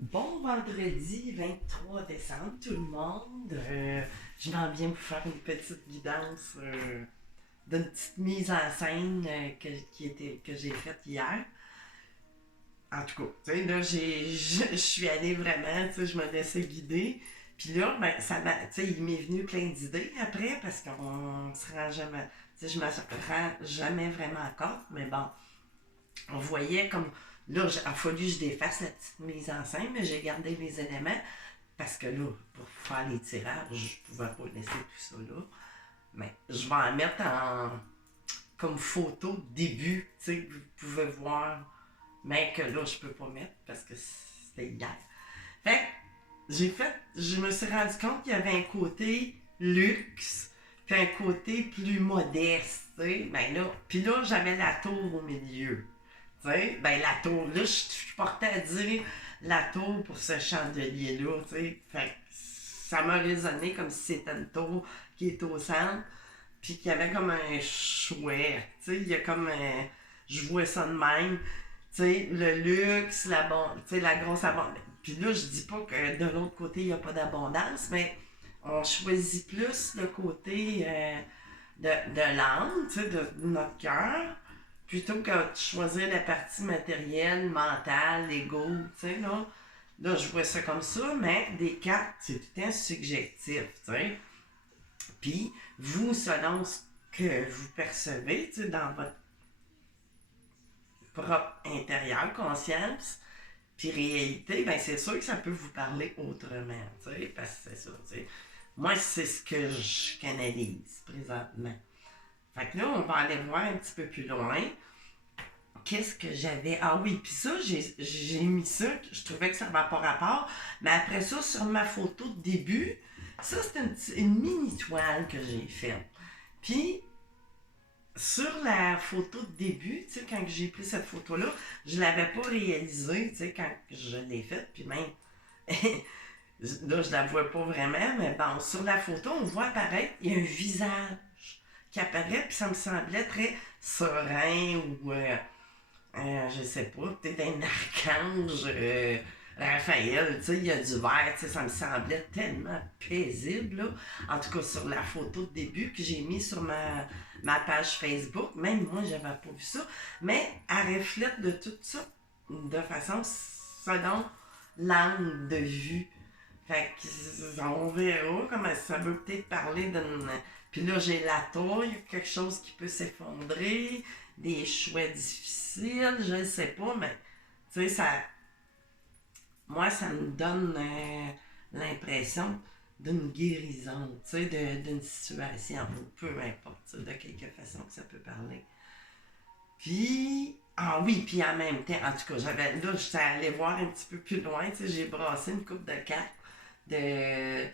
Bon vendredi 23 décembre, tout le monde. Je m'en viens pour faire une petite guidance d'une petite mise en scène que j'ai faite hier. En tout cas, tu sais, là, je suis allée vraiment, tu sais, je me laissais guider. Puis là, ben, tu sais, il m'est venu plein d'idées après parce qu'on se rend jamais, tu sais, je me rends jamais vraiment compte, mais bon, on voyait comme, là, il a fallu que je défasse la petite mise en scène, mais j'ai gardé les éléments. Parce que là, pour faire les tirages, je pouvais pas laisser tout ça là. Mais je vais en mettre comme photo de début, tu sais, que vous pouvez voir. Mais que là, je peux pas mettre parce que c'était hier. Fait que je me suis rendu compte qu'il y avait un côté luxe, puis un côté plus modeste, tu sais. Ben là, puis là, j'avais la tour au milieu. Tu sais, ben la tour, là, je portais à dire la tour pour ce chandelier-là, tu sais. Fait que ça m'a résonné comme si c'était une tour qui est au centre, puis qu'il y avait comme un chouette, tu sais. Il y a comme un. Je vois ça de même. Tu sais, le luxe, tu sais, la grosse abondance. Puis là, je dis pas que de l'autre côté, il n'y a pas d'abondance, mais on choisit plus le côté de l'âme, tu sais, de notre cœur, plutôt que de choisir la partie matérielle, mentale, l'ego, tu sais, là. Là, je vois ça comme ça, mais des cartes, c'est tout le temps subjectif, tu sais. Puis, vous, selon ce que vous percevez, tu sais, dans votre propre intérieur, conscience, puis réalité, ben c'est sûr que ça peut vous parler autrement, tu sais, parce que c'est ça, tu sais. Moi, c'est ce que je canalise présentement. Fait que là, on va aller voir un petit peu plus loin. Qu'est-ce que j'avais? Ah oui, puis ça, j'ai mis ça, je trouvais que ça n'avait pas rapport. Mais après ça, sur ma photo de début, ça, c'est une mini toile que j'ai faite. Puis, sur la photo de début, tu sais, quand j'ai pris cette photo-là, je l'avais pas réalisée, tu sais, quand je l'ai faite, puis même, là, je la vois pas vraiment, mais bon, sur la photo, on voit apparaître, il y a un visage qui apparaît, puis ça me semblait très serein ou je sais pas, peut-être un archange, Raphaël, tu sais, il y a du vert, tu sais, ça me semblait tellement paisible, là. En tout cas, sur la photo de début que j'ai mis sur ma page Facebook, même moi, j'avais pas vu ça, mais elle reflète de tout ça de façon selon l'angle de vue. Fait que, on verra comment ça veut peut-être parler d'une. Puis là, j'ai la tour, il y a quelque chose qui peut s'effondrer, des choix difficiles, je ne sais pas, mais tu sais, ça. Moi, ça me donne l'impression d'une guérison, tu sais, d'une situation, ou peu importe, tu sais, de quelque façon que ça peut parler. Puis, ah oui, puis en même temps, en tout cas, là, j'étais allée voir un petit peu plus loin, tu sais, j'ai brassé une coupe de cartes de,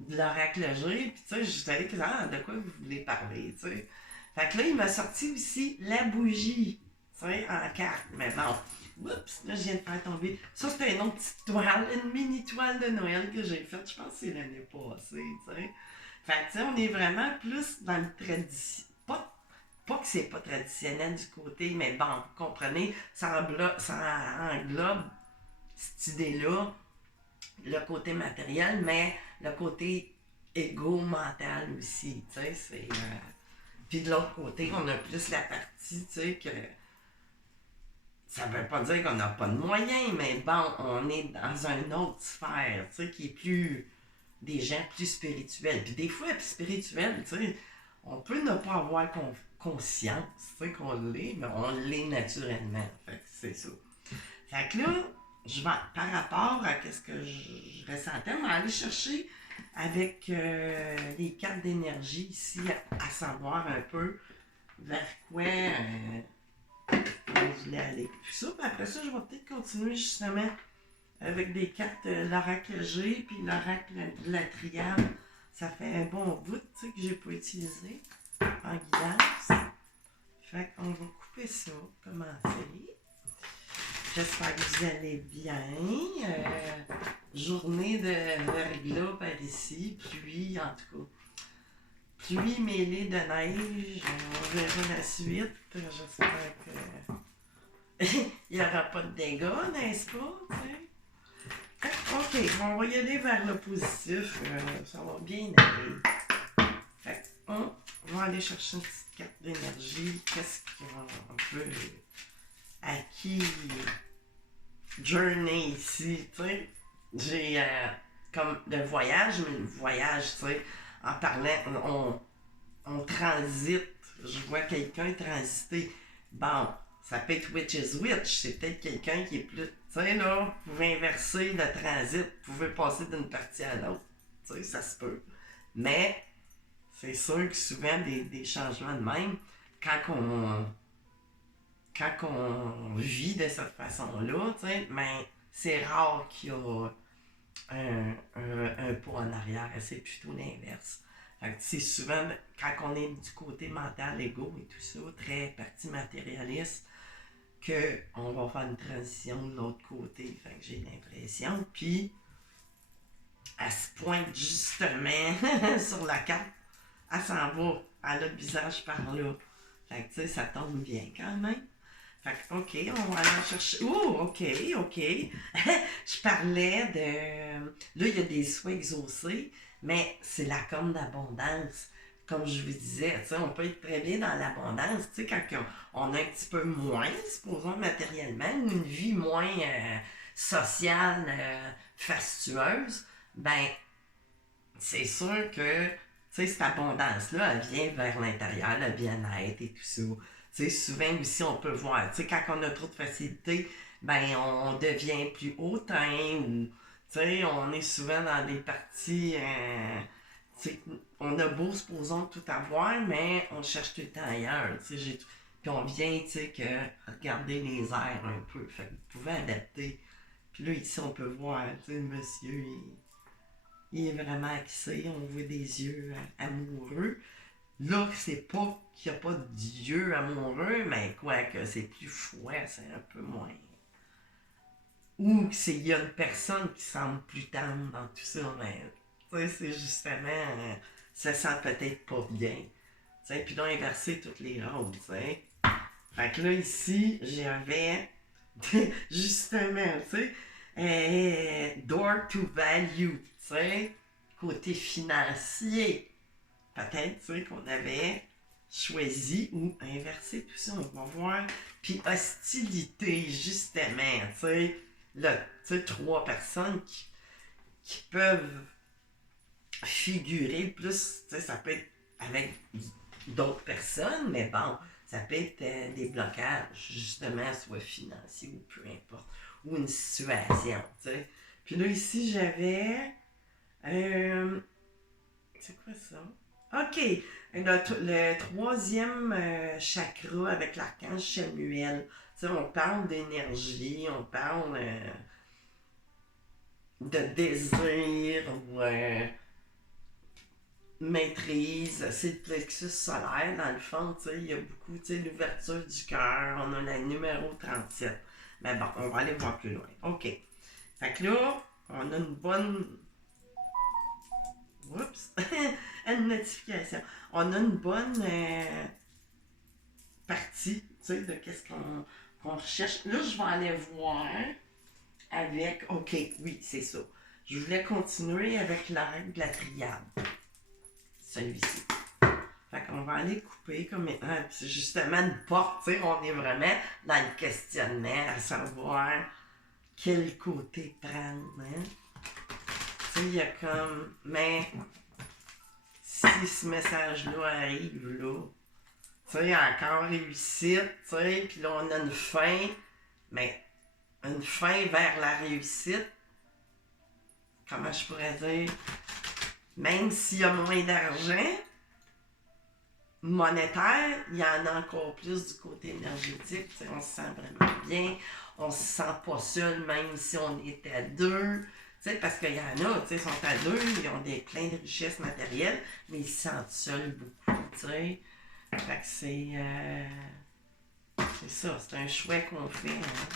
de l'oracle G, puis tu sais, j'étais allée, ah, de quoi vous voulez parler, tu sais. Fait que là, il m'a sorti aussi la bougie, tu sais, en carte, mais bon. Oups, là, je viens de faire tomber. Ça, c'était une autre petite toile, une mini toile de Noël que j'ai faite, je pense que c'est l'année passée, tu sais. Fait que, tu sais, on est vraiment plus dans le tradition. Pas que c'est pas traditionnel du côté, mais bon, vous comprenez, ça englobe cette idée-là, le côté matériel, mais le côté égo-mental aussi, tu sais, c'est. Puis de l'autre côté, on a plus la partie, tu sais, que ça veut pas dire qu'on n'a pas de moyens, mais bon, on est dans une autre sphère, tu sais, qui est plus. Des gens plus spirituels. Puis des fois, spirituel, tu sais, on peut ne pas avoir conscience, tu sais, qu'on l'est, mais on l'est naturellement. Fait que c'est ça. Fait que là, par rapport à ce que je ressentais, on va aller chercher avec les cartes d'énergie ici, à savoir un peu vers quoi on voulait aller. Puis ça, puis après ça, je vais peut-être continuer justement avec des cartes l'oracle G puis l'oracle de la triade. Ça fait un bon bout, tu sais, que j'ai pas utilisé en guidance. Fait qu'on va couper ça, commencer. J'espère que vous allez bien. Journée de verglas par ici, pluie en tout cas. Pluie mêlée de neige, on verra la suite. J'espère que il n'y aura pas de dégâts, n'est-ce pas? T'sais? OK, on va y aller vers le positif. Ça va bien aller. Fait on va aller chercher une petite carte d'énergie. Qu'est-ce qu'on peut... À qui journey ici, tu sais? J'ai comme le voyage, mais le voyage, tu sais, en parlant, on transite. Je vois quelqu'un transiter. Bon, ça peut être witch is witch. C'est peut-être quelqu'un qui est plus. Tu sais, là, vous pouvez inverser le transit. Vous pouvez passer d'une partie à l'autre. Tu sais, ça se peut. Mais, c'est sûr que souvent, des changements de même, quand on vit de cette façon-là, tu sais, ben, c'est rare qu'il y a un pas en arrière. C'est plutôt l'inverse. C'est souvent, quand on est du côté mental, égo et tout ça, très partie matérialiste, qu'on va faire une transition de l'autre côté. Fait que j'ai l'impression. Puis, elle se pointe justement sur la carte. Elle s'en va. Elle a le visage par là. Fait que, tu sais, ça tombe bien quand même. Fait que, OK, on va aller en chercher. Oh, OK. Je parlais de. Là, il y a des souhaits exaucés, mais c'est la corne d'abondance. Comme je vous disais, tu sais, on peut être très bien dans l'abondance, tu sais, quand on a un petit peu moins, supposons matériellement, ou une vie moins sociale, fastueuse, ben, c'est sûr que, tu sais, cette abondance-là, elle vient vers l'intérieur, le bien-être et tout ça. Tu sais, souvent aussi, on peut voir, tu sais, quand on a trop de facilité, ben, on devient plus hautain ou, tu sais, on est souvent dans des parties, tu sais, on a beau, supposons, tout avoir, mais on cherche tout le temps ailleurs, tu sais, puis on vient, tu sais, que regarder les airs un peu, fait que vous pouvez adapter. Puis là, ici, on peut voir, tu sais, le monsieur, il est vraiment axé, on voit des yeux amoureux. Là, c'est pas qu'il n'y a pas d'yeux amoureux, mais quoi que c'est plus fouet, c'est un peu moins. Ou qu'il y a une personne qui semble plus tendre dans tout ça, mais tu sais, c'est justement, ça sent peut-être pas bien. Tu sais, puis là, inverser toutes les rôles, tu sais. Fait que là, ici, j'avais, justement, tu sais, door to value, tu sais, côté financier. Peut-être, tu sais, qu'on avait choisi ou inversé tout ça, on va voir. Puis hostilité, justement, tu sais, là, tu sais, 3 personnes qui peuvent figurer plus, tu sais, ça peut être avec d'autres personnes, mais bon, ça peut être des blocages, justement, soit financiers ou peu importe, ou une situation, tu sais. Puis là, ici, j'avais, c'est quoi ça? OK. Le troisième chakra avec l'archange Samuel. Tu sais, on parle d'énergie, on parle de désir ou maîtrise. C'est le plexus solaire, dans le fond. Tu sais, il y a beaucoup, tu sais, l'ouverture du cœur. On a la numéro 37. Mais bon, on va aller voir plus loin. OK. Fait que là, on a une bonne. Oups! Une notification. On a une bonne partie, tu sais, de qu'est-ce qu'on recherche. Là, je vais aller voir avec. OK, oui, c'est ça. Je voulais continuer avec la règle de la triade. Celui-ci. Fait qu'on va aller couper comme maintenant. C'est justement une porte, tu sais, on est vraiment dans le questionnement à savoir quel côté prendre. Hein? Tu sais, il y a comme. Mais si ce message-là arrive là, tu sais, encore réussite, tu sais, puis là on a une fin, mais une fin vers la réussite, comment je pourrais dire, même s'il y a moins d'argent monétaire, il y en a encore plus du côté énergétique, tu sais, on se sent vraiment bien, on se sent pas seul même si on est à deux. Tu sais, parce qu'il y en a, tu sais, ils sont à deux, ils ont plein de richesses matérielles, mais ils se sentent seuls beaucoup, tu sais. Fait que c'est ça, c'est un choix qu'on fait. Hein.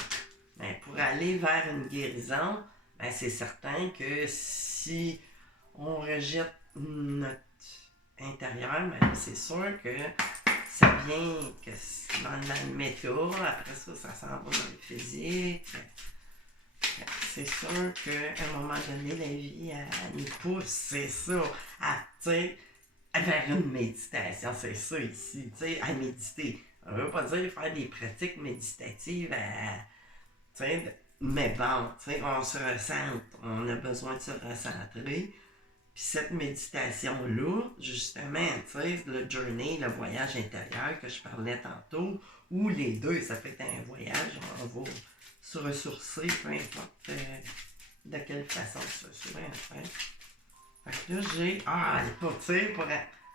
Ben, pour aller vers une guérison, ben, c'est certain que si on rejette notre intérieur, ben, c'est sûr que ça vient dans le méta, après ça, ça s'en va dans le physique. C'est sûr qu'à un moment donné, la vie, elle nous pousse, c'est ça, tu sais, vers une méditation, c'est ça ici, tu sais, à méditer. On ne veut pas dire faire des pratiques méditatives tu sais, mais bon, tu sais, on se recentre, on a besoin de se recentrer. Puis cette méditation-là, justement, tu sais, le journey, le voyage intérieur que je parlais tantôt, ou les deux, ça peut être un voyage, on va se ressourcer, peu importe de quelle façon se ressourcer, en fait. Fait que là, j'ai, tu sais, pour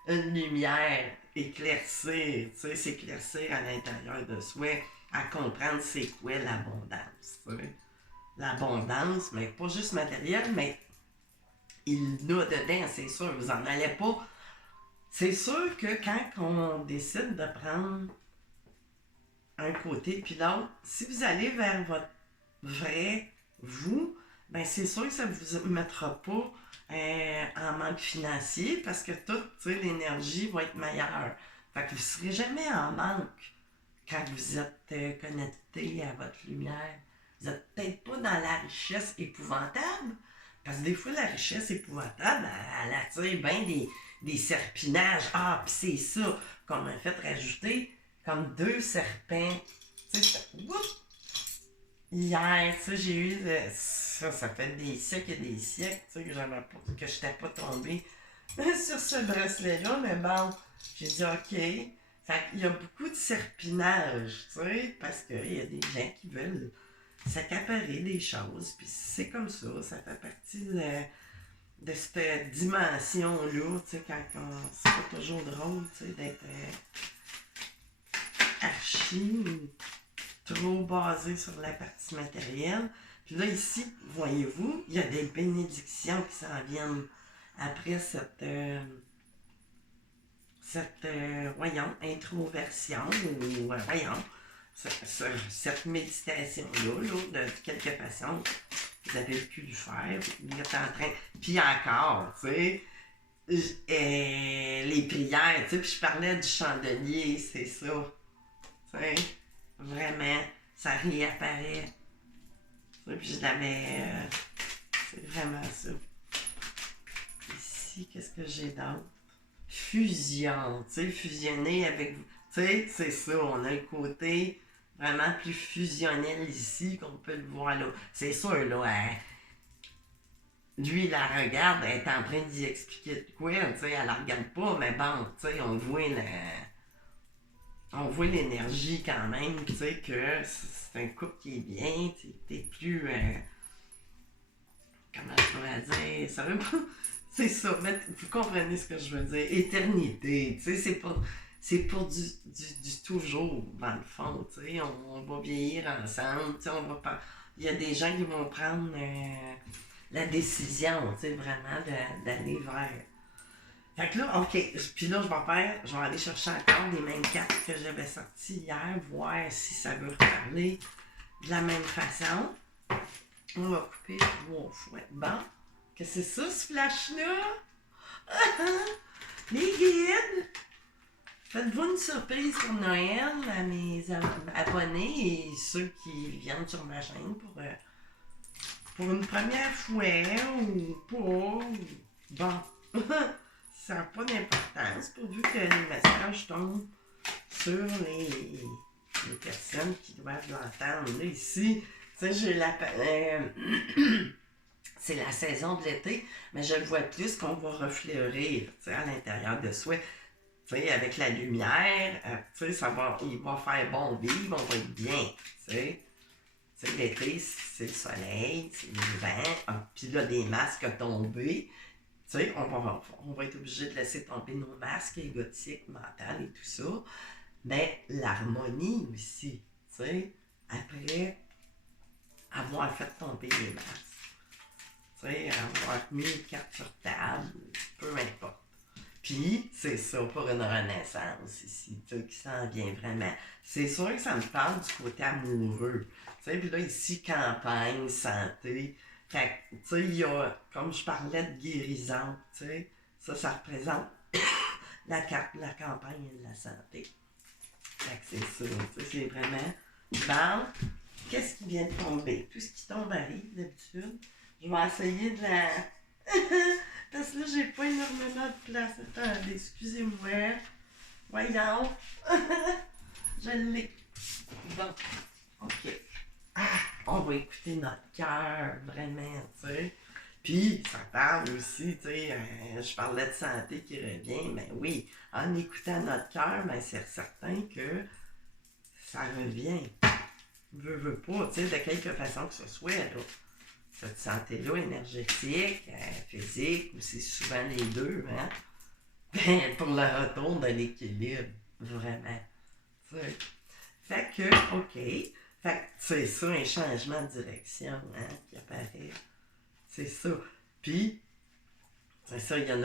une lumière, éclaircir, tu sais, s'éclaircir à l'intérieur de soi, à comprendre c'est quoi l'abondance, tu sais. L'abondance, mais pas juste matérielle, mais il l'a dedans, c'est sûr, vous en allez pas. C'est sûr que quand on décide de prendre un côté puis l'autre, si vous allez vers votre vrai vous, ben c'est sûr que ça ne vous mettra pas en manque financier parce que toute l'énergie va être meilleure. Fait que vous ne serez jamais en manque quand vous êtes connecté à votre lumière. Vous n'êtes peut-être pas dans la richesse épouvantable, parce que des fois, la richesse épouvantable, elle attire bien des serpinages. Ah, pis c'est ça qu'on m'a fait rajouter comme 2 serpents. Tu sais, hier, tu sais, j'ai eu ça fait des siècles et des siècles, tu sais, que je n'étais pas tombée sur ce bracelet-là, mais bon, j'ai dit OK. Fait qu'il y a beaucoup de serpinage, tu sais, parce qu'il y a des gens qui veulent s'accaparer des choses, puis c'est comme ça fait partie de cette dimension-là, tu sais, c'est pas toujours drôle, tu sais, d'être archi trop basé sur la partie matérielle. Puis là, ici, voyez-vous, il y a des bénédictions qui s'en viennent après cette voyons, introversion, ou voyons, cette méditation-là, de quelque façon, vous avez pu le faire, vous êtes en train, puis encore, tu sais, les prières, tu sais, puis je parlais du chandelier, c'est ça, tu sais, vraiment, ça réapparaît, tu sais, puis je la mets, c'est vraiment ça. Ici, qu'est-ce que j'ai d'autre? Fusion, tu sais, fusionner avec vous. Tu sais, c'est ça, on a le côté vraiment plus fusionnel ici qu'on peut le voir là. C'est sûr, là, lui, il la regarde, elle est en train d'y expliquer de quoi, tu sais, elle la regarde pas, mais bon, tu sais, on voit l'énergie quand même, tu sais, que c'est un couple qui est bien, t'es plus, comment je pourrais dire, ça veut pas... C'est ça, mais vous comprenez ce que je veux dire. Éternité, tu sais, c'est pour du toujours, dans le fond, tu sais. On va vieillir ensemble, tu sais, il y a des gens qui vont prendre la décision, tu sais, vraiment d'aller vers... Fait que là, OK, puis là, je vais aller chercher encore les mêmes cartes que j'avais sorties hier, voir si ça veut reparler de la même façon. On va couper 3 fois. Bon. Qu'est-ce que c'est ça, ce flash-là? Les guides! Faites-vous une surprise pour Noël à mes abonnés et ceux qui viennent sur ma chaîne pour une première fois ou pas. Bon, ça n'a pas d'importance pourvu que les messages tombent sur les personnes qui doivent l'entendre. Là, ici, tu sais, j'ai la... c'est la saison de l'été, mais je le vois plus qu'on va refleurir à l'intérieur de soi. T'sais, avec la lumière, il va faire bon vivre, on va être bien. T'sais, l'été, c'est le soleil, c'est le vent, puis là, des masques tombés. On va être obligé de laisser tomber nos masques égotiques, mentales et tout ça. Mais l'harmonie aussi, après avoir fait tomber les masques. Avoir mis une carte sur table, peu importe. Puis, c'est ça pour une renaissance ici, qui s'en vient vraiment. C'est sûr que ça me parle du côté amoureux. Puis là, ici, campagne, santé. Fait tu sais, il y a, comme je parlais de guérison, ça représente la campagne et la santé. Fait que c'est ça, c'est vraiment bon. qu'est-ce qui vient de tomber? Tout ce qui tombe arrive d'habitude. Je vais essayer de la... Parce que là, j'ai pas énormément de place. Attendez, excusez-moi. Voyons. Je l'ai. Bon, OK. Ah, on va écouter notre cœur, vraiment, tu sais. Puis, ça parle aussi, tu sais, je parlais de santé qui revient, mais oui, en écoutant notre cœur, ben c'est certain que ça revient. Veux pas, tu sais, de quelque façon que ce soit, là. Cette santé-là, énergétique, physique, ou c'est souvent les deux, hein? Ben, pour le retour de l'équilibre, vraiment. Tu sais. Fait que, OK. Fait que c'est ça, un changement de direction, hein, qui apparaît. C'est ça. Puis, c'est ça, il y a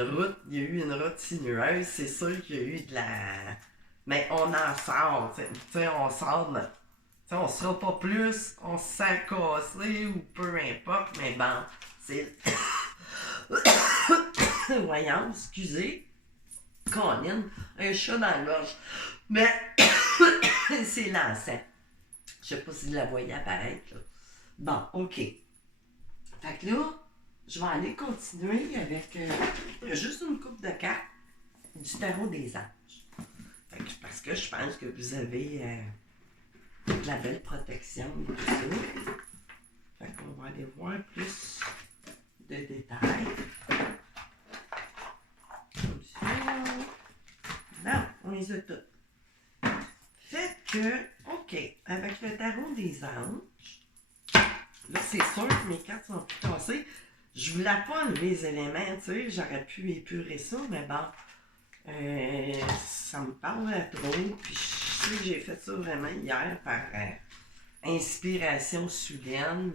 eu une route sinueuse, c'est sûr qu'il y a eu de la... Mais on en sort, tu sais, on sort de... T'sais, on sera pas plus, on se sent cassé ou peu importe, mais bon, c'est... Voyons, excusez. Colin, un chat dans la gorge. Mais c'est l'encens. Je sais pas si vous la voyez apparaître, là. Bon, OK. Fait que là, je vais aller continuer avec juste une coupe de cartes du tarot des anges. Fait que, parce que je pense que vous avez de la belle protection et tout ça. Fait qu'on va aller voir plus de détails. Comme ça. Non, on les a toutes. Fait que, OK, avec le tarot des anges, là, c'est sûr que mes cartes sont plus cassées. Je voulais pas enlever les éléments, tu sais, j'aurais pu épurer ça, mais bon, ça me parle trop. Puis je sais que j'ai fait ça vraiment hier par inspiration soudaine.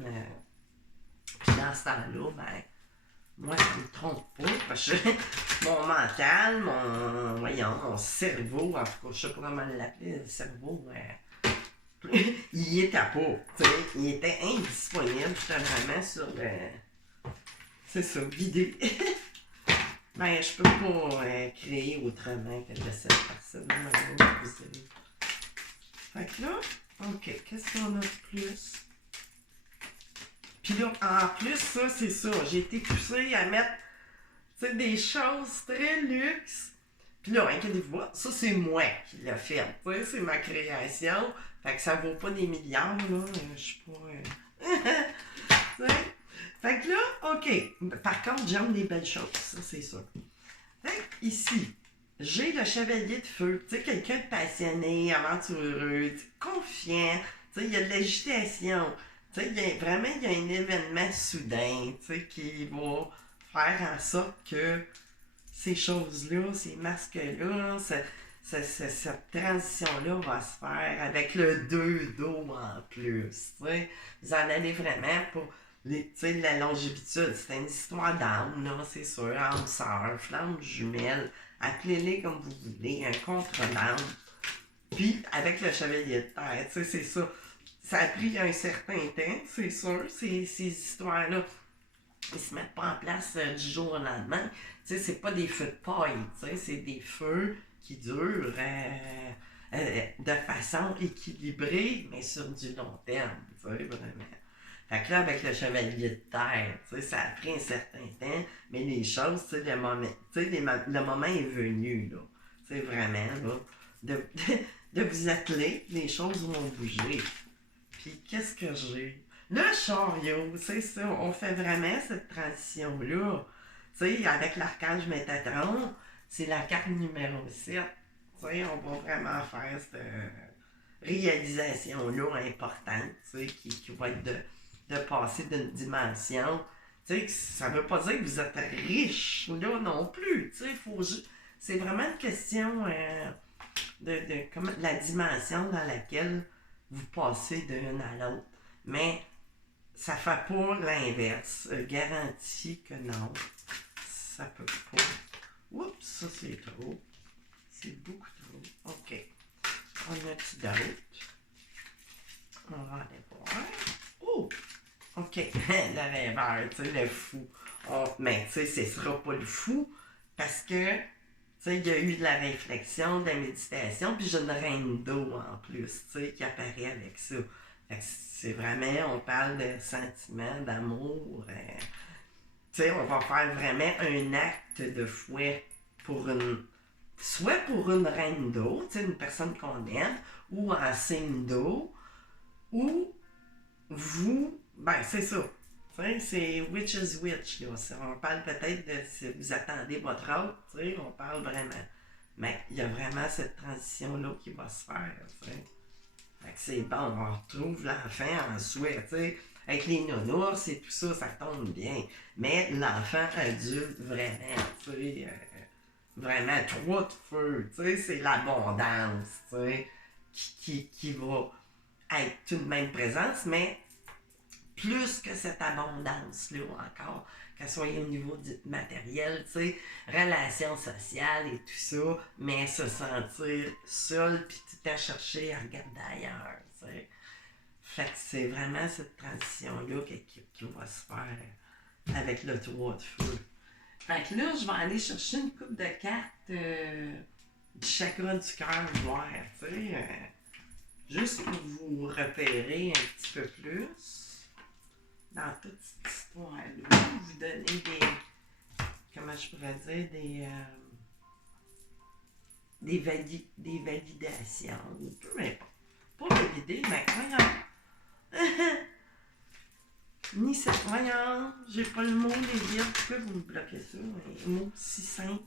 Puis dans ce temps-là, ben, moi, ça me trompe pas, parce que mon mental, mon cerveau, en tout cas, je sais pas comment l'appeler, le cerveau, il y était pas, tu sais, il était indisponible, j'étais vraiment sur le... C'est ça, guidé. Ben, je peux pas créer autrement que de cette personne. Fait que là, OK, qu'est-ce qu'on a de plus? Puis là, en plus, ça, c'est ça. J'ai été poussée à mettre, tu sais, des choses très luxe. Puis là, inquiétez-vous pas, ça, c'est moi qui l'ai fait. Tu sais, c'est ma création. Fait que ça vaut pas des milliards, là. Je suis pas... tu sais? Fait que là, OK. Par contre, j'aime les belles choses, ça, c'est sûr. Fait que ici, j'ai le chevalier de feu. Tu sais, quelqu'un de passionné, aventureux, confiant. Tu sais, il y a de l'agitation. Tu sais, il y a un événement soudain, tu sais, qui va faire en sorte que ces choses-là, ces masques-là, cette transition-là va se faire avec le 2 d'eau en plus. Tu sais, vous en allez vraiment pour la longévitude. C'est une histoire d'âme, là, c'est sûr. Âme sœur, flamme jumelle, appelez-les comme vous voulez, un contre-âme. Puis, avec le chevalier de terre, tu sais, c'est ça. Ça a pris un certain temps, c'est sûr, ces histoires-là. Ils se mettent pas en place du jour au lendemain. Tu sais, c'est pas des feux de paille, tu sais, c'est des feux qui durent de façon équilibrée, mais sur du long terme, tu sais, vraiment. Fait que là, avec le chevalier de terre, tu sais, ça a pris un certain temps, mais les choses, tu sais, le moment est venu, là. Tu sais, vraiment, là, de vous atteler, les choses vont bouger. Puis, qu'est-ce que j'ai? Le chariot, c'est ça, on fait vraiment cette transition-là. Tu sais, avec l'archange Métatron, c'est la carte numéro 7. Tu sais, on va vraiment faire cette réalisation-là importante, tu sais, qui va être de passer d'une dimension. Tu sais, ça veut pas dire que vous êtes riche, là, non plus. Tu sais, c'est vraiment une question de la dimension dans laquelle vous passez de l'une à l'autre. Mais ça fait pas l'inverse. Garantie que non. Ça peut pas. Oups, ça c'est trop. C'est beaucoup trop. OK. On a-tu d'autres? On va aller voir. Oh! OK. Le rêveur, tu sais, le fou. Mais tu sais, ce sera pas le fou parce que tu sais, il y a eu de la réflexion, de la méditation, puis j'ai une reine d'eau en plus, tu sais, qui apparaît avec ça. Fait que c'est vraiment, on parle de sentiments, d'amour. Tu sais, on va faire vraiment un acte de fouet pour une. Soit pour une reine d'eau, tu sais, une personne qu'on aime, ou en signe d'eau, ou vous, ben c'est ça. Tu sais, c'est which is which, là. On parle peut-être de si vous attendez votre autre, tu sais, on parle vraiment. Mais il y a vraiment cette transition-là qui va se faire, tu sais. Fait que c'est bon, on retrouve l'enfant en soi, tu sais. Avec les nounours et tout ça, ça tombe bien. Mais l'enfant adulte, vraiment, tu sais, vraiment trois de feu, tu sais, c'est l'abondance, tu sais, qui va être une même présence, mais plus que cette abondance-là encore, qu'elle soit au niveau du matériel, tu sais, relations sociales et tout ça, mais se sentir seul puis tout à chercher à regarder ailleurs, tu sais. Fait que c'est vraiment cette transition-là qui va se faire avec le 3 de feu. Fait que là, je vais aller chercher une coupe de cartes du chakra du cœur voir, tu sais, juste pour vous repérer un petit peu plus dans toute cette histoire-là, vous donner des, comment je pourrais dire, des validations, ou peu importe. Pas valider, mais voyons. Ni cette, voyons, j'ai pas le mot des vides, pourquoi vous me bloquez ça, un mot si simple.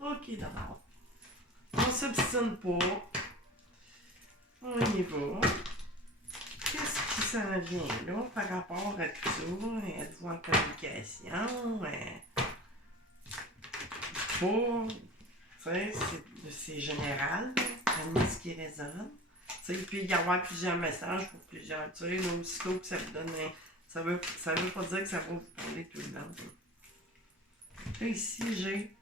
Ok, d'abord. On s'obstine pas. On y va. Qu'est-ce qui s'en vient là par rapport à tout ça? Êtes-vous en communication? Pas. Tu sais, c'est général, prenez ce qui résonne. Tu sais, il peut y avoir plusieurs messages pour plusieurs. Tu sais, là, aussitôt que ça vous donne un. Ça veut pas dire que ça va vous parler tout le long. Là, ici, j'ai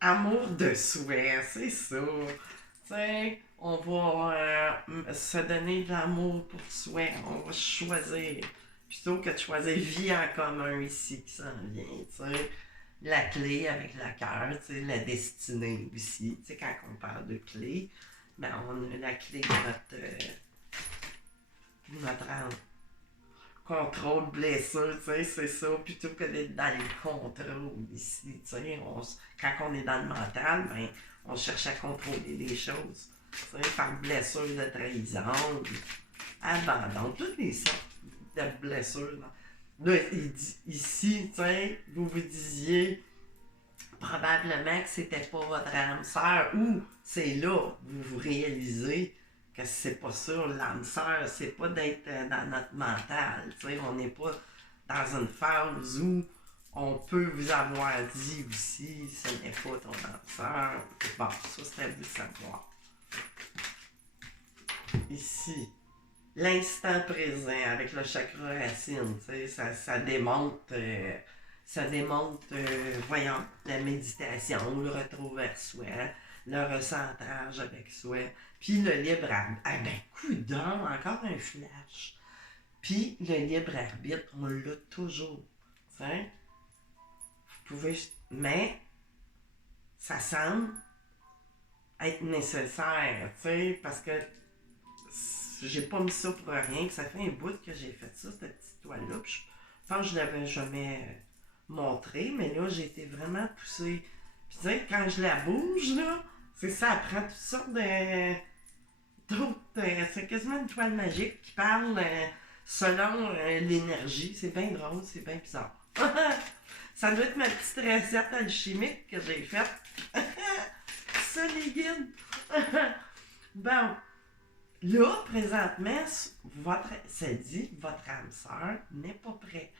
amour de souhait, c'est ça. Tu sais, on va se donner de l'amour pour soi. On va choisir. Plutôt que de choisir vie en commun ici qui s'en vient, tu sais. La clé avec le cœur, tu sais, la destinée aussi. Tu sais, quand on parle de clé, ben on a la clé de notre contrôle blessure, tu sais, c'est ça. Plutôt que d'être dans le contrôle ici, tu sais. Quand on est dans le mental, ben on cherche à contrôler les choses. Tu sais, par blessure de trahison, abandon, toutes les sortes de blessures. Là, il dit ici, tu sais, vous vous disiez probablement que c'était pas votre âme sœur, ou c'est là que vous réalisez que c'est pas ça, l'âme sœur, c'est pas d'être dans notre mental, tu sais, on n'est pas dans une phase où on peut vous avoir dit aussi, ce n'est pas ton âme sœur. Bon, ça c'est à vous de savoir. Ici, l'instant présent avec le chakra racine, tu sais, ça démontre, voyons, la méditation, le retour vers soi, le recentrage avec soi, puis le libre arbitre. Ah ben, coudonc, encore un flash. Puis le libre arbitre, on l'a toujours, tu sais. Vous pouvez, mais ça semble être nécessaire, tu sais, parce que j'ai pas mis ça pour rien, que ça fait un bout que j'ai fait ça, cette petite toile-là. Puis je pense que je l'avais jamais montré, mais là, j'ai été vraiment poussée. Puis tu sais, quand je la bouge, là, c'est ça, elle prend toutes sortes d'autres. C'est quasiment une toile magique qui parle selon l'énergie. C'est bien drôle, c'est bien bizarre. Ça doit être ma petite recette alchimique que j'ai faite. Ça, les guides. Bon. Là, présentement, ça dit votre âme sœur n'est pas prête.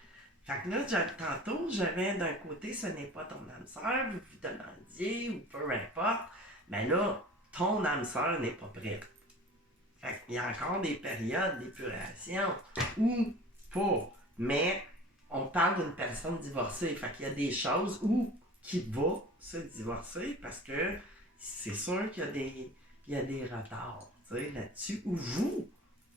Fait que là, tantôt, j'avais d'un côté, ce n'est pas ton âme sœur, vous vous demandiez, ou peu importe. Mais là, ton âme sœur n'est pas prête. Fait qu'il y a encore des périodes d'épuration, ou pas. Mais on parle d'une personne divorcée. Fait qu'il y a des choses où qui va se divorcer parce que c'est sûr qu'il y a des retards. Là-dessus, ou vous,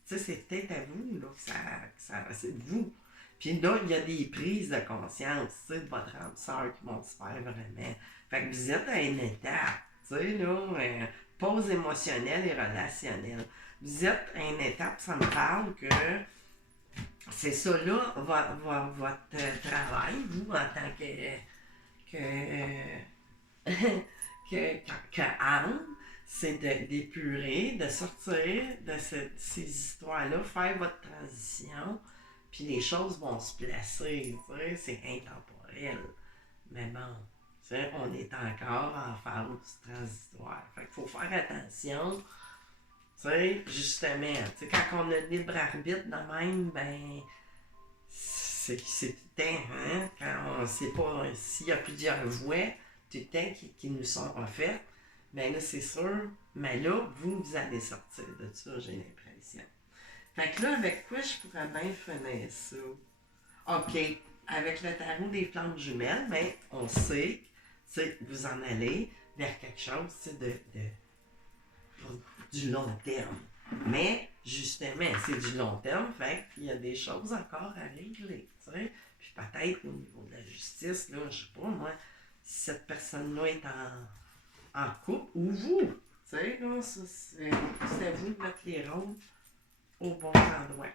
c'est peut-être à vous là, que c'est de vous. Puis là, il y a des prises de conscience de votre âme sœur qui vont se faire vraiment. Fait que vous êtes à une étape, là, pause émotionnelle et relationnelle. vous êtes à une étape, ça me parle que c'est ça là, votre travail, vous, en tant que, que âme, c'est d'épurer, de sortir de ces histoires-là, faire votre transition, puis les choses vont se placer, tu sais, c'est intemporel. Mais bon, tu sais, on est encore en phase transitoire. Fait qu'il faut faire attention, tu sais, justement, tu sais, quand on a le libre arbitre de même, ben, c'est tout le temps, hein, quand on ne sait pas s'il y a plusieurs voies, tout le temps qui nous sont offertes, ben là, c'est sûr, mais là, vous allez sortir de ça, j'ai l'impression. Fait que là, avec quoi je pourrais bien finir ça? OK, avec le tarot des flammes jumelles, ben, on sait que vous en allez vers quelque chose du long terme. Mais, justement, c'est du long terme, fait qu'il y a des choses encore à régler, tu sais. Puis peut-être au niveau de la justice, là, je sais pas, moi, si cette personne-là est en couple, ou vous, tu sais, là, c'est à vous de mettre les rôles au bon endroit.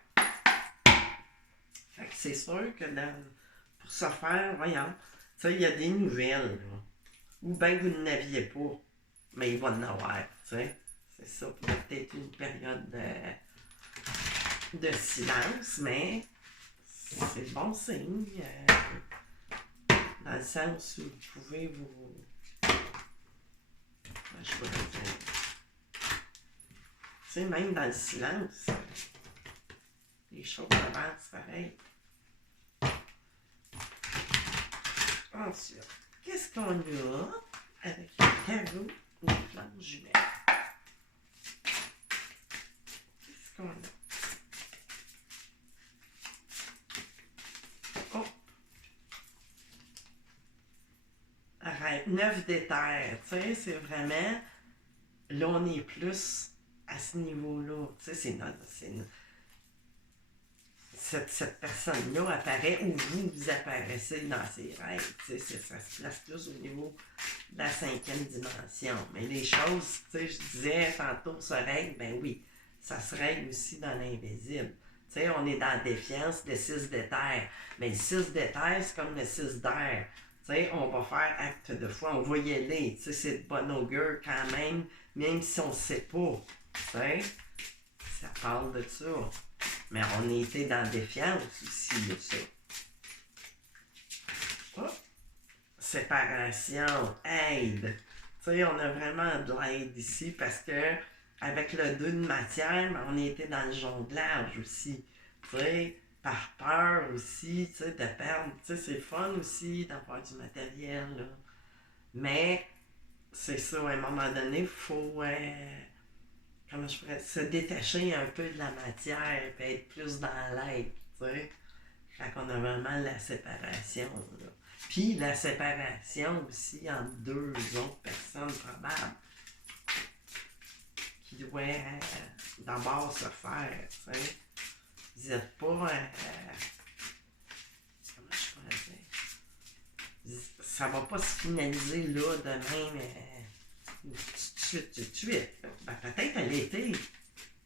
Fait que c'est sûr que pour ce faire, voyons, tu sais, il y a des nouvelles, là. Ou bien vous n'aviez pas, mais il va en avoir, tu sais. C'est ça, peut-être une période de silence, mais c'est bon signe. Dans le sens où vous pouvez vous. Je pourrais dire. Tu sais, même dans le silence, les choses avancent pareil. Ensuite, qu'est-ce qu'on a avec le tarot des flammes jumelles? Qu'est-ce qu'on a? Oh! Arrête, 9 d'éther, tu sais, c'est vraiment. Là, on est plus à ce niveau-là. Tu sais, cette personne-là apparaît ou vous apparaissez dans ses rêves. Tu sais, ça se place plus au niveau de la 5e dimension. Mais les choses, tu sais, je disais tantôt, se règlent, ben oui, ça se règle aussi dans l'invisible. Tu sais, on est dans la défiance, le 6 d'éther. Mais le 6 d'éther, c'est comme le 6 d'air. Tu sais, on va faire acte de foi, on va y aller. Tu sais, c'est de bon augure quand même si on ne sait pas. Tu sais, ça parle de ça. Mais on était dans la défiance aussi de ça. Oh. Séparation, aide. Tu sais, on a vraiment de l'aide ici parce que avec le 2 de matière, on était dans le jonglage aussi. Tu sais, par peur aussi, tu sais, de perdre. Tu sais, c'est fun aussi d'avoir du matériel, là. Mais, c'est ça, à un moment donné, il faut, comment je pourrais, se détacher un peu de la matière et être plus dans l'aide, tu sais. Quand on a vraiment la séparation, là. Puis la séparation aussi entre deux autres personnes probables qui doit d'abord se faire, tu sais. Vous n'êtes pas, comment je pourrais dire, ça va pas se finaliser là de même tout de suite. Ben, peut-être à l'été, tu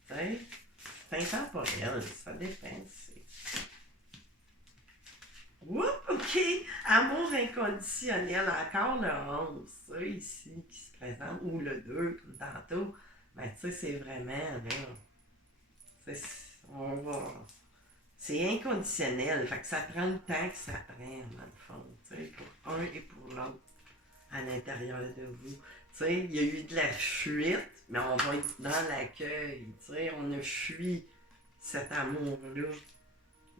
sais. C'est intemporel, ça dépend. Oups, OK. Amour inconditionnel, encore le 11, ça ici qui se présente, ou le 2 comme tantôt. Ben, tu sais, c'est vraiment, là, on va. C'est inconditionnel, fait que ça prend le temps que ça prenne, dans le fond, tu sais, pour un et pour l'autre, à l'intérieur de vous. Tu sais, il y a eu de la fuite, mais on va être dans l'accueil, tu sais, on a fui cet amour-là.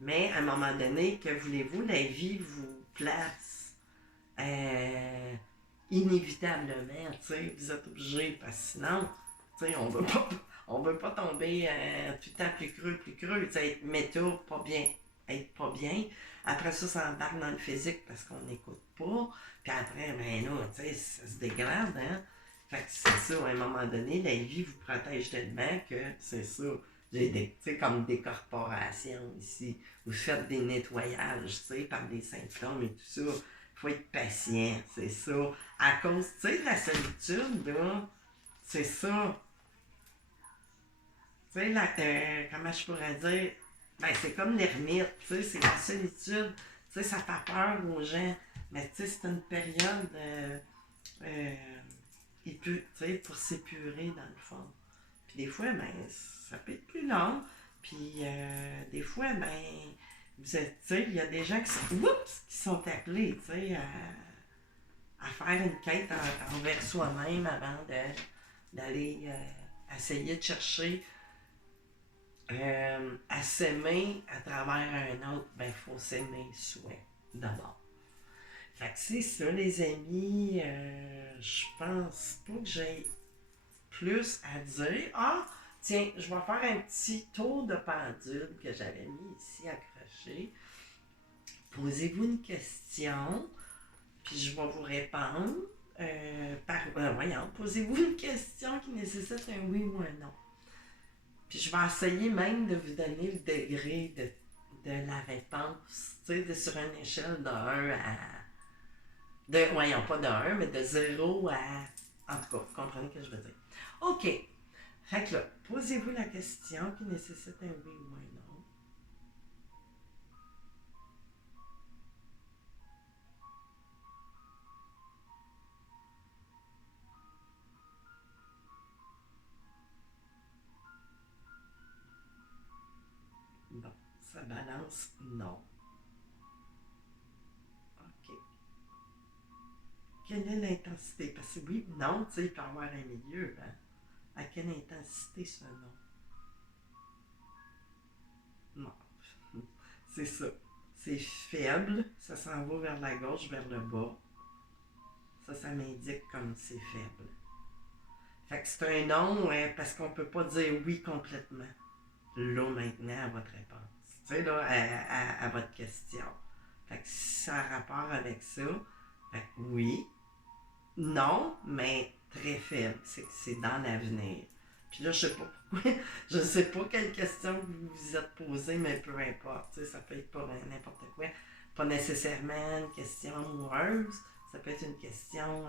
Mais à un moment donné, que voulez-vous, la vie vous place inévitablement, tu sais, vous êtes obligé, parce que sinon, tu sais, on veut pas tomber tout le temps plus creux, tu sais, être méta, pas bien, être pas bien. Après ça, ça embarque dans le physique parce qu'on n'écoute pas. Puis après, ben là, tu sais, ça se dégrade, hein. Fait que c'est ça, à un moment donné, la vie vous protège tellement que c'est ça. Tu sais, comme des corporations ici. Vous faites des nettoyages, tu sais, par des symptômes et tout ça. Il faut être patient, c'est ça. À cause, tu sais, de la solitude, là, c'est ça. Tu sais, comment je pourrais dire, ben c'est comme l'ermite, tu sais, c'est la solitude, tu sais, ça fait peur aux gens, mais tu sais, c'est une période, euh, tu sais, pour s'épurer dans le fond. Puis des fois, ben, ça peut être plus long, puis des fois, ben, vous êtes, tu sais, il y a des gens qui sont appelés, tu sais, à faire une quête envers soi-même avant d'aller essayer de chercher à s'aimer à travers un autre. Ben, il faut s'aimer soi d'abord. Fait que c'est ça, les amis. Je pense pas que j'ai plus à dire. Ah, tiens, je vais faire un petit tour de pendule que j'avais mis ici accroché. Posez-vous une question. Puis je vais vous répondre voyons, posez-vous une question qui nécessite un oui ou un non. Puis je vais essayer même de vous donner le degré de la réponse, tu sais, sur une échelle de 1 à... voyons, pas de 1, mais de 0 à... En tout cas, vous comprenez ce que je veux dire. OK. Fait que là, posez-vous la question qui nécessite un oui ou un non. Bon, ça balance non. OK. Quelle est l'intensité? Parce que oui, non, tu sais, il peut y avoir un milieu. Hein? À quelle intensité ce non? Non. C'est ça. C'est faible, ça s'en va vers la gauche, vers le bas. Ça m'indique comme c'est faible. Fait que c'est un non parce qu'on peut pas dire oui complètement. Là, maintenant, à votre réponse. Tu sais, là, à votre question. Fait que si ça a rapport avec ça, fait que oui, non, mais très faible. C'est dans l'avenir. Puis là, je sais pas pourquoi, je sais pas quelle question vous vous êtes posée, mais peu importe. Tu sais, ça peut être pas n'importe quoi. Pas nécessairement une question amoureuse. Ça peut être une question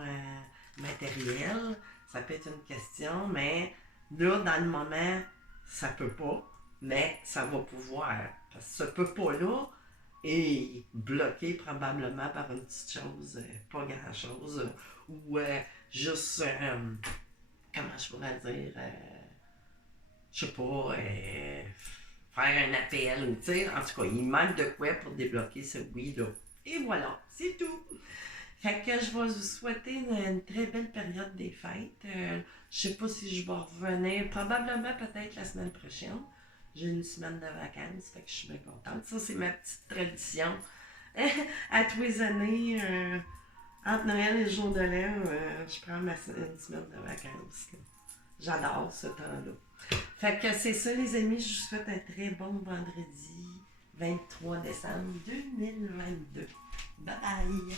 matérielle. Ça peut être une question, mais là, dans le moment, ça peut pas, mais ça va pouvoir. Parce que ça peut pas là est bloqué probablement par une petite chose, pas grand chose, ou juste, comment je pourrais dire, je sais pas, faire un appel, ou tu sais, en tout cas, il manque de quoi pour débloquer ce oui-là. Et voilà, c'est tout. Fait que je vais vous souhaiter une très belle période des fêtes. Je sais pas si je vais revenir, probablement peut-être la semaine prochaine. J'ai une semaine de vacances, fait que je suis bien contente. Ça, c'est ma petite tradition. À tous les années, entre Noël et le jour de l'an, je prends une semaine de vacances. J'adore ce temps-là. Fait que c'est ça, les amis. Je vous souhaite un très bon vendredi 23 décembre 2022. Bye bye!